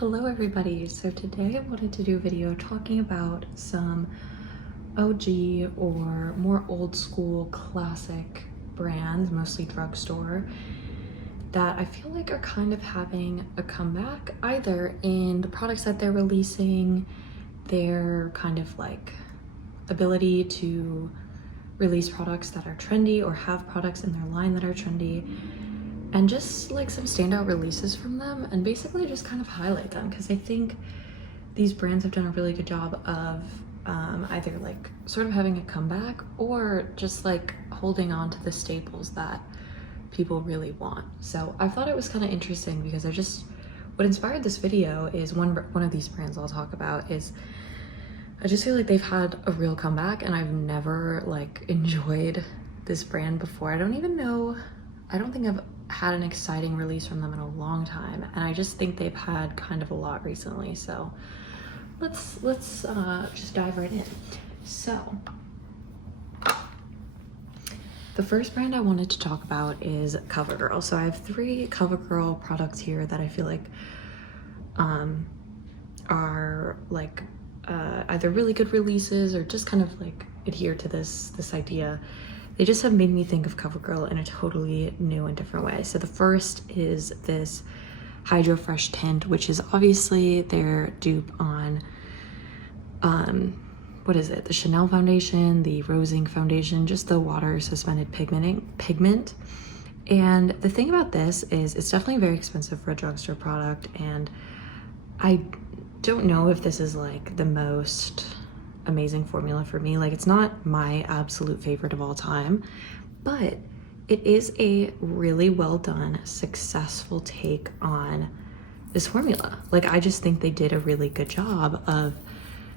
Hello everybody, so today I wanted to do a video talking about some OG or more old school classic brands, mostly drugstore, that I feel like are kind of having a comeback either in the products that they're releasing, their kind of like ability to release products that are trendy or have products in their line that are trendy, and just like some standout releases from them, and basically just kind of highlight them because I think these brands have done a really good job of either like sort of having a comeback or just like holding on to the staples that people really want. So I thought it was kind of interesting because what inspired this video is one of these brands I'll talk about is I just feel like they've had a real comeback, and I've never like enjoyed this brand before. I don't think I've had an exciting release from them in a long time, and I just think they've had kind of a lot recently. So let's just dive right in. So the first brand I wanted to talk about is CoverGirl. So I have 3 CoverGirl products here that I feel like are like either really good releases or just kind of like adhere to this idea. They just have made me think of CoverGirl in a totally new and different way. So the first is this Hydro Fresh tint, which is obviously their dupe on what is it, the Chanel foundation, the Rose Inc foundation, just the water suspended pigment. And the thing about this is it's definitely very expensive for a drugstore product, and I don't know if this is like the most amazing formula for me. Like, it's not my absolute favorite of all time, but it is a really well done, successful take on this formula. Like, I just think they did a really good job of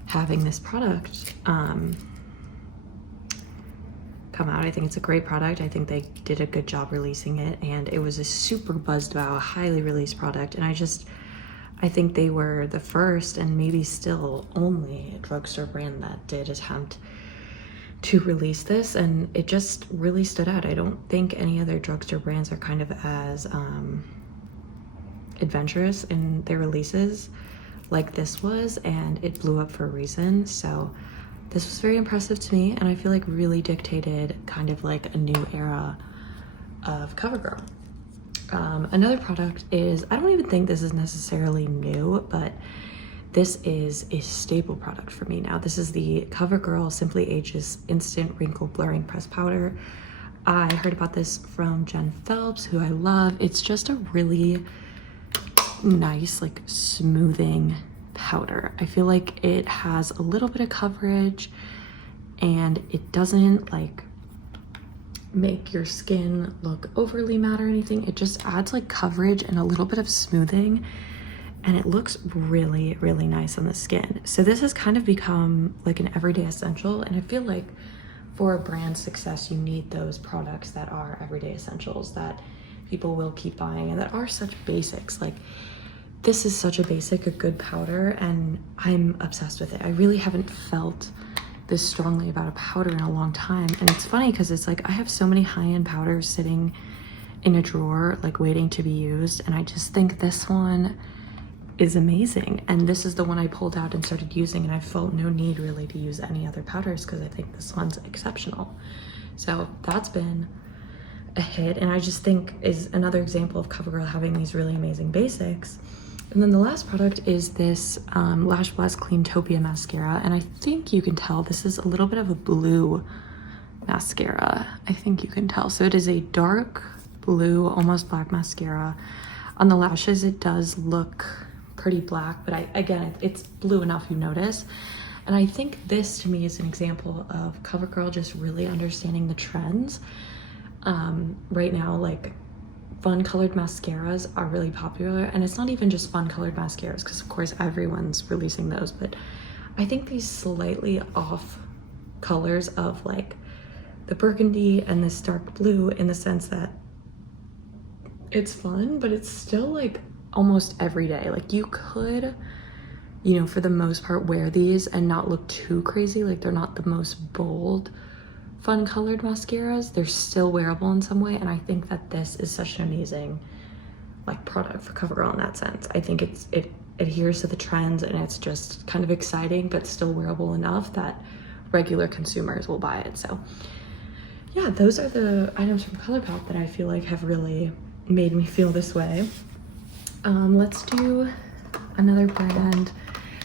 having this product come out. I think it's a great product. I think they did a good job releasing it, and it was a super buzzed about, highly released product. And I think they were the first and maybe still only drugstore brand that did attempt to release this, and it just really stood out. I don't think any other drugstore brands are kind of as adventurous in their releases like this was, and it blew up for a reason. So this was very impressive to me, and I feel like really dictated kind of like a new era of CoverGirl. Another product is, I don't even think this is necessarily new, but this is a staple product for me now. This is the CoverGirl Simply Ageless Instant Wrinkle Blurring Press Powder. I heard about this from Jen Phelps, who I love. It's just a really nice, like, smoothing powder. I feel like it has a little bit of coverage, and it doesn't like make your skin look overly matte or anything. It just adds like coverage and a little bit of smoothing, and it looks really, really nice on the skin. So this has kind of become like an everyday essential, and I feel like for a brand success, you need those products that are everyday essentials that people will keep buying and that are such basics. Like, this is such a basic, a good powder, and I'm obsessed with it. I really haven't felt this strongly about a powder in a long time. And it's funny because it's like I have so many high-end powders sitting in a drawer like waiting to be used, and I just think this one is amazing. And this is the one I pulled out and started using, and I felt no need really to use any other powders because I think this one's exceptional. So that's been a hit, and I just think is another example of CoverGirl having these really amazing basics. And then the last product is this Lash Blast Cleantopia mascara, and I think you can tell this is a little bit of a blue mascara. I think you can tell. So it is a dark blue, almost black mascara. On the lashes, it does look pretty black, but again, it's blue enough you notice. And I think this to me is an example of CoverGirl just really understanding the trends. Right now, like, fun colored mascaras are really popular, and it's not even just fun colored mascaras because of course everyone's releasing those, but I think these slightly off colors of like the burgundy and this dark blue, in the sense that it's fun, but it's still like almost everyday. Like, you could, you know, for the most part wear these and not look too crazy. Like, they're not the most bold fun colored mascaras. They're still wearable in some way, and I think that this is such an amazing like product for CoverGirl in that sense. I think it adheres to the trends, and it's just kind of exciting but still wearable enough that regular consumers will buy it. So yeah, those are the items from ColourPop that I feel like have really made me feel this way. Let's do another brand.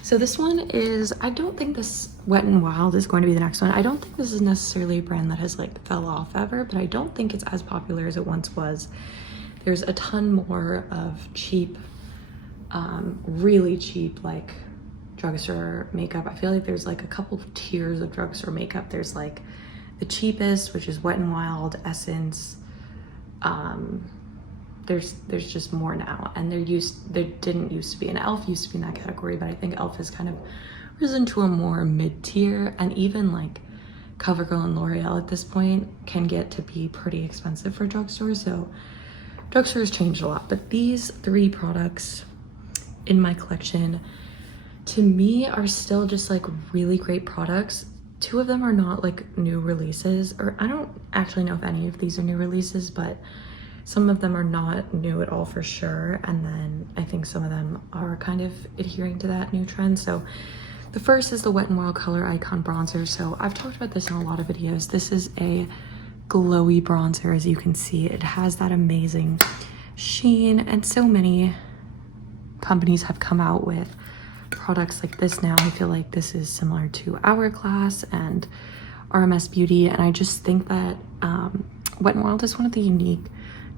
So this one is, I don't think this Wet n Wild is going to be the next one. I don't think this is necessarily a brand that has like fell off ever, but I don't think it's as popular as it once was. There's a ton more of cheap, really cheap, like drugstore makeup. I feel like there's like a couple of tiers of drugstore makeup. There's like the cheapest, which is Wet n Wild, Essence. There's just more now, and there didn't used to be, and e.l.f. used to be in that category, but I think e.l.f. has kind of risen to a more mid-tier, and even like CoverGirl and L'Oreal at this point can get to be pretty expensive for drugstores, so drugstores changed a lot. But these 3 products in my collection, to me, are still just like really great products. 2 of them are not like new releases, or I don't actually know if any of these are new releases, but some of them are not new at all for sure, and then I think some of them are kind of adhering to that new trend. So the first is the Wet n Wild Color Icon Bronzer. So I've talked about this in a lot of videos. This is a glowy bronzer, as you can see. It has that amazing sheen, and so many companies have come out with products like this now. I feel like this is similar to Hourglass and RMS Beauty, and I just think that Wet n Wild is one of the unique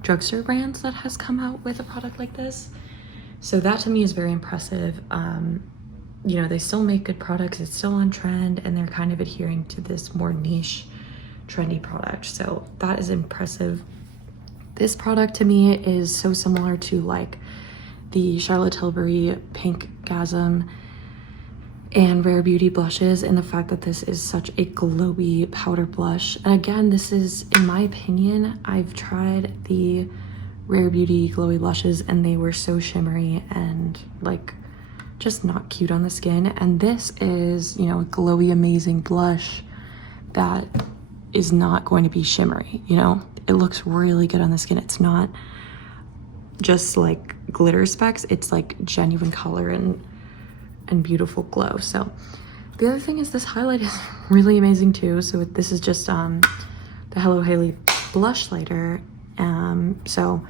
drugstore brands that has come out with a product like this. So that to me is very impressive. You know, they still make good products, it's still on trend, and they're kind of adhering to this more niche, trendy product. So that is impressive. This product to me is so similar to like the Charlotte Tilbury Pink Gasm and Rare Beauty blushes, and the fact that this is such a glowy powder blush. And again, this is, in my opinion, I've tried the Rare Beauty glowy blushes and they were so shimmery and like just not cute on the skin, and this is, you know, a glowy amazing blush that is not going to be shimmery. You know, it looks really good on the skin. It's not just like glitter specks, it's like genuine color and beautiful glow. So the other thing is this highlight is really amazing too. So this is just the Hello Haley blush lighter. So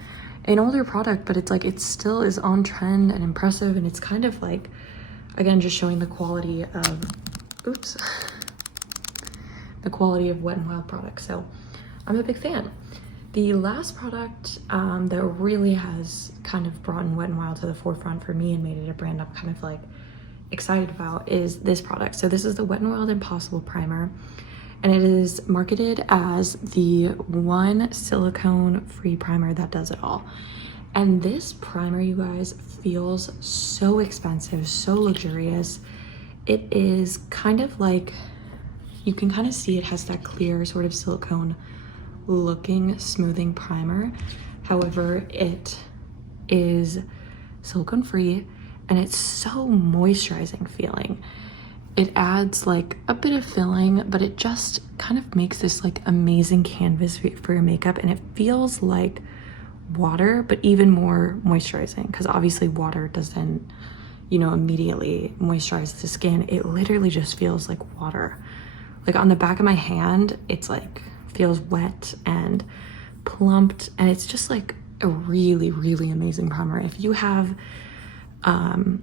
an older product, but it's like it still is on trend and impressive, and it's kind of like, again, just showing the quality of the quality of Wet n Wild products. So I'm a big fan. The last product that really has kind of brought Wet n Wild to the forefront for me and made it a brand I'm kind of like excited about is this product. So this is the Wet n Wild Impossible Primer, and it is marketed as the one silicone free primer that does it all. And this primer, you guys, feels so expensive, so luxurious. It is kind of like, you can kind of see it has that clear sort of silicone looking smoothing primer. However, it is silicone free, and it's so moisturizing feeling. It adds like a bit of filling, but it just kind of makes this like amazing canvas for your makeup, and it feels like water, but even more moisturizing, because obviously water doesn't, you know, immediately moisturize the skin. It literally just feels like water. Like on the back of my hand, it's like feels wet and plumped, and it's just like a really, really amazing primer. If you have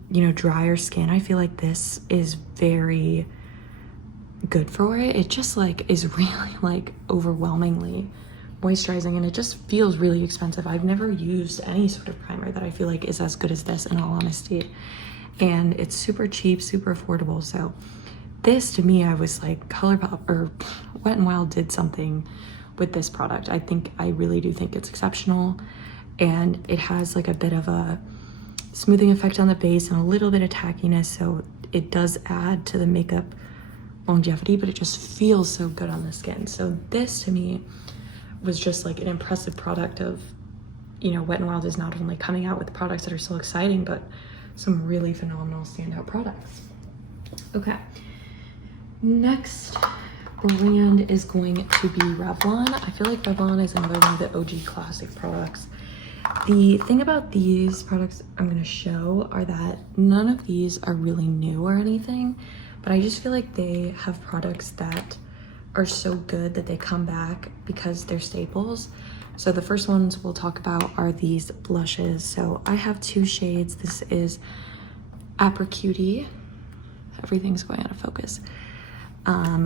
you know, drier skin, I feel like this is very good for it. It just like is really like overwhelmingly moisturizing, and it just feels really expensive. I've never used any sort of primer that I feel like is as good as this, in all honesty, and it's super cheap, super affordable. So this, to me, I was like, ColourPop or Wet n Wild did something with this product. I really do think it's exceptional, and it has like a bit of a smoothing effect on the base and a little bit of tackiness, so it does add to the makeup longevity, but it just feels so good on the skin. So this to me was just like an impressive product of, you know, Wet n Wild is not only coming out with products that are so exciting, but some really phenomenal standout products. Okay, next brand is going to be Revlon. I feel like Revlon is another one of the OG classic products. The thing about these products I'm gonna show are that none of these are really new or anything, but I just feel like they have products that are so good that they come back because they're staples. So the first ones we'll talk about are these blushes. So I have two shades. This is Apricot. Everything's going out of focus.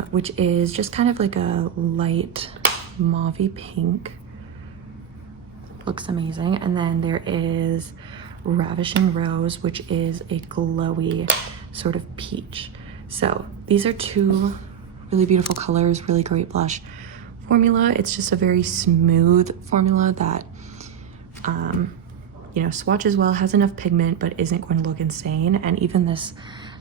Which is just kind of like a light mauvey pink. Looks amazing. And then there is Ravishing Rose, which is a glowy sort of peach. So these are two really beautiful colors, really great blush formula. It's just a very smooth formula that you know, swatches well, has enough pigment, but isn't going to look insane. And even this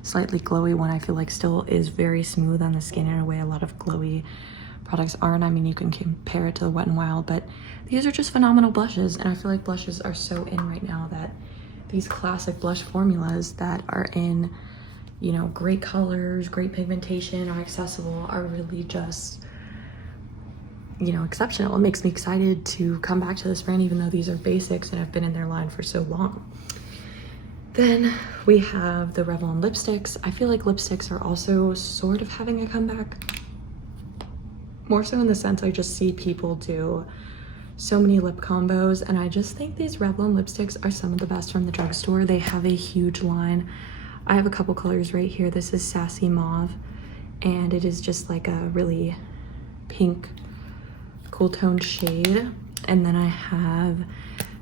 slightly glowy one, I feel like still is very smooth on the skin in a way a lot of glowy products aren't. I mean, you can compare it to the Wet n Wild, but these are just phenomenal blushes. And I feel like blushes are so in right now that these classic blush formulas that are in, you know, great colors, great pigmentation, are accessible, are really just, you know, exceptional. It makes me excited to come back to this brand, even though these are basics and have been in their line for so long. Then we have the Revlon lipsticks. I feel like lipsticks are also sort of having a comeback. More so in the sense I just see people do so many lip combos, and I just think these Revlon lipsticks are some of the best from the drugstore. They have a huge line. I have a couple colors right here. This is Sassy Mauve, and it is just like a really pink, cool toned shade. And then I have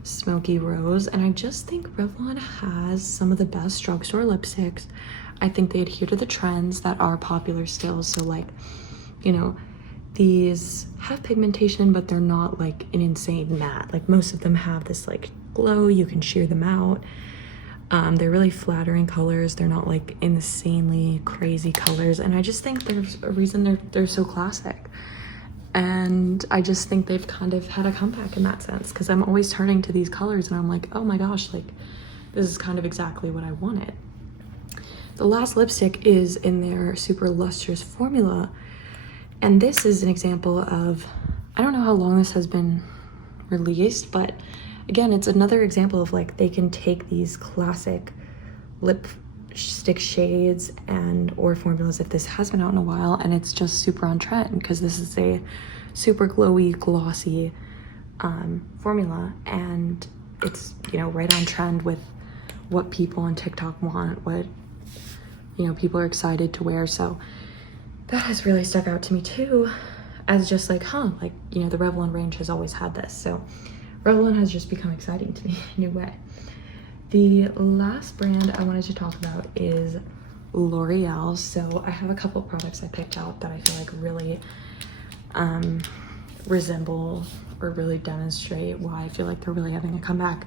Smoky Rose, and I just think Revlon has some of the best drugstore lipsticks. I think they adhere to the trends that are popular still. So like, you know, these have pigmentation, but they're not like an insane matte. Like most of them have this like glow, you can sheer them out. They're really flattering colors. They're not like insanely crazy colors. And I just think there's a reason they're so classic. And I just think they've kind of had a comeback in that sense, because I'm always turning to these colors and I'm like, oh my gosh, like this is kind of exactly what I wanted. The last lipstick is in their super lustrous formula. And this is an example of, I don't know how long this has been released, but again, it's another example of like they can take these classic lipstick shades and or formulas if this has been out in a while, and it's just super on trend because this is a super glowy, glossy formula, and it's, you know, right on trend with what people on TikTok want, what, you know, people are excited to wear. So that has really stuck out to me too, as just like, huh, like, you know, the Revlon range has always had this. So Revlon has just become exciting to me in a new way. The last brand I wanted to talk about is L'Oreal. So I have a couple products I picked out that I feel like really resemble or really demonstrate why I feel like they're really having a comeback.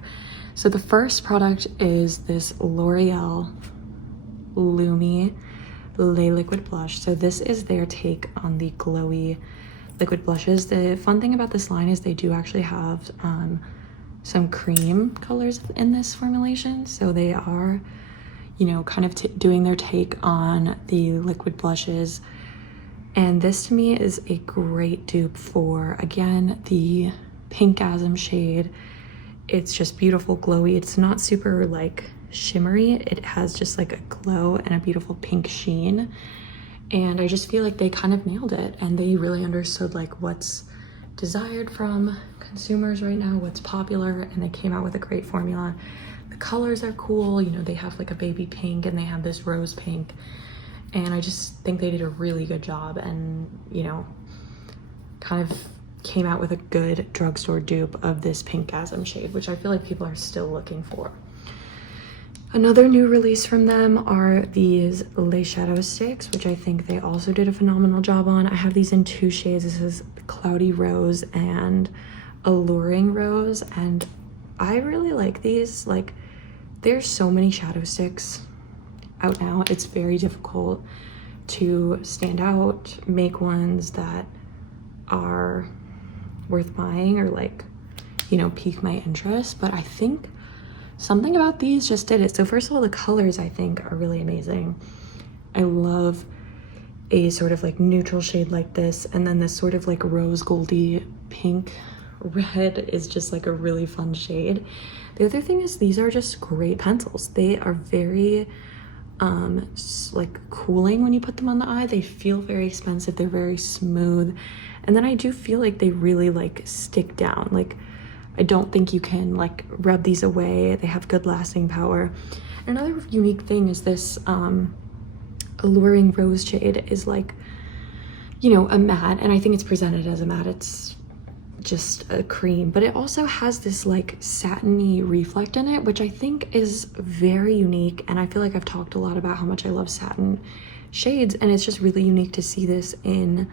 So the first product is this L'Oreal Lumi Lay Liquid Blush. So this is their take on the glowy liquid blushes. The fun thing about this line is they do actually have some cream colors in this formulation. So they are, you know, kind of doing their take on the liquid blushes. And this to me is a great dupe for, again, the Pinkasm shade. It's just beautiful, glowy. It's not super like shimmery. It has just like a glow and a beautiful pink sheen. And I just feel like they kind of nailed it, and they really understood like what's desired from consumers right now, what's popular, and they came out with a great formula. The colors are cool, you know, they have like a baby pink and they have this rose pink, and I just think they did a really good job, and, you know, kind of came out with a good drugstore dupe of this Pinkasm shade, which I feel like people are still looking for. Another new release from them are these Lay Shadow Sticks, which I think they also did a phenomenal job on. I have these in two shades. This is Cloudy Rose and Alluring Rose, and I really like these. Like, there's so many shadow sticks out now. It's very difficult to stand out, make ones that are worth buying or like, you know, pique my interest, but I think something about these just did it. So first of all, the colors I think are really amazing. I love a sort of like neutral shade like this, and then this sort of like rose goldy pink red is just like a really fun shade. The other thing is these are just great pencils. They are very like cooling when you put them on the eye. They feel very expensive, they're very smooth, and then I do feel like they really like stick down. Like I don't think you can like rub these away. They have good lasting power. Another unique thing is this alluring rose shade is like, you know, a matte, and I think it's presented as a matte. It's just a cream, but it also has this like satiny reflect in it, which I think is very unique. And I feel like I've talked a lot about how much I love satin shades, and it's just really unique to see this in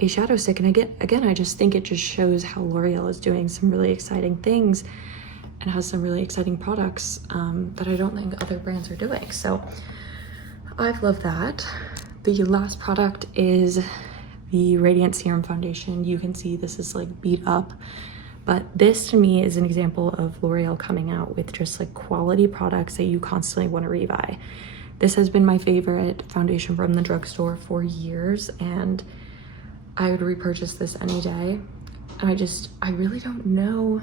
a shadow stick. And again, I just think it just shows how L'Oreal is doing some really exciting things and has some really exciting products that I don't think other brands are doing. So I've loved that. The last product is the Radiant Serum Foundation. You can see this is like beat up, but this to me is an example of L'Oreal coming out with just like quality products that you constantly want to rebuy. This has been my favorite foundation from the drugstore for years, and I would repurchase this any day. And I really don't know.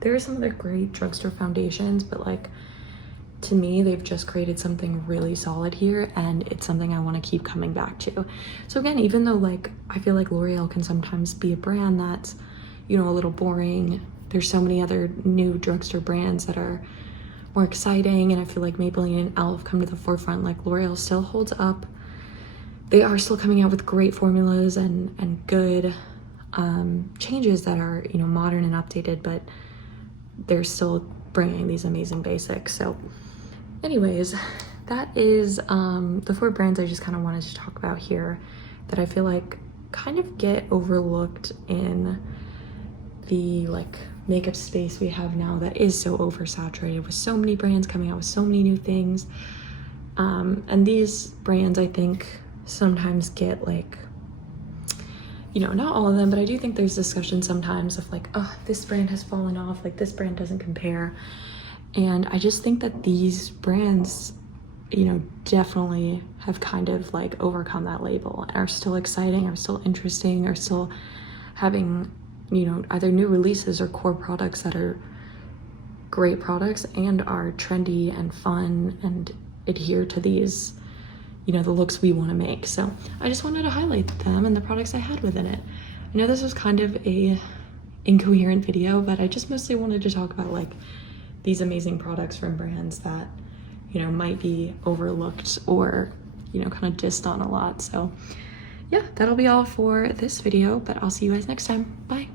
There are some other great drugstore foundations, but like to me, they've just created something really solid here, and it's something I want to keep coming back to. So again, even though like I feel like L'Oreal can sometimes be a brand that's, you know, a little boring, there's so many other new drugstore brands that are more exciting, and I feel like Maybelline and Elle have come to the forefront. Like L'Oreal still holds up. They are still coming out with great formulas and good changes that are, you know, modern and updated, but they're still bringing these amazing basics. So anyways, that is the 4 brands I just kind of wanted to talk about here that I feel like kind of get overlooked in the like makeup space we have now that is so oversaturated with so many brands coming out with so many new things. And these brands I think sometimes get like, you know, not all of them, but I do think there's discussion sometimes of like, oh, this brand has fallen off, like this brand doesn't compare. And I just think that these brands, you know, definitely have kind of like overcome that label and are still exciting, are still interesting, are still having, you know, either new releases or core products that are great products and are trendy and fun and adhere to these, you know, the looks we want to make. So I just wanted to highlight them and the products I had within it. I know this was kind of a incoherent video, but I just mostly wanted to talk about like these amazing products from brands that, you know, might be overlooked or, you know, kind of dissed on a lot. So yeah, that'll be all for this video, but I'll see you guys next time. Bye.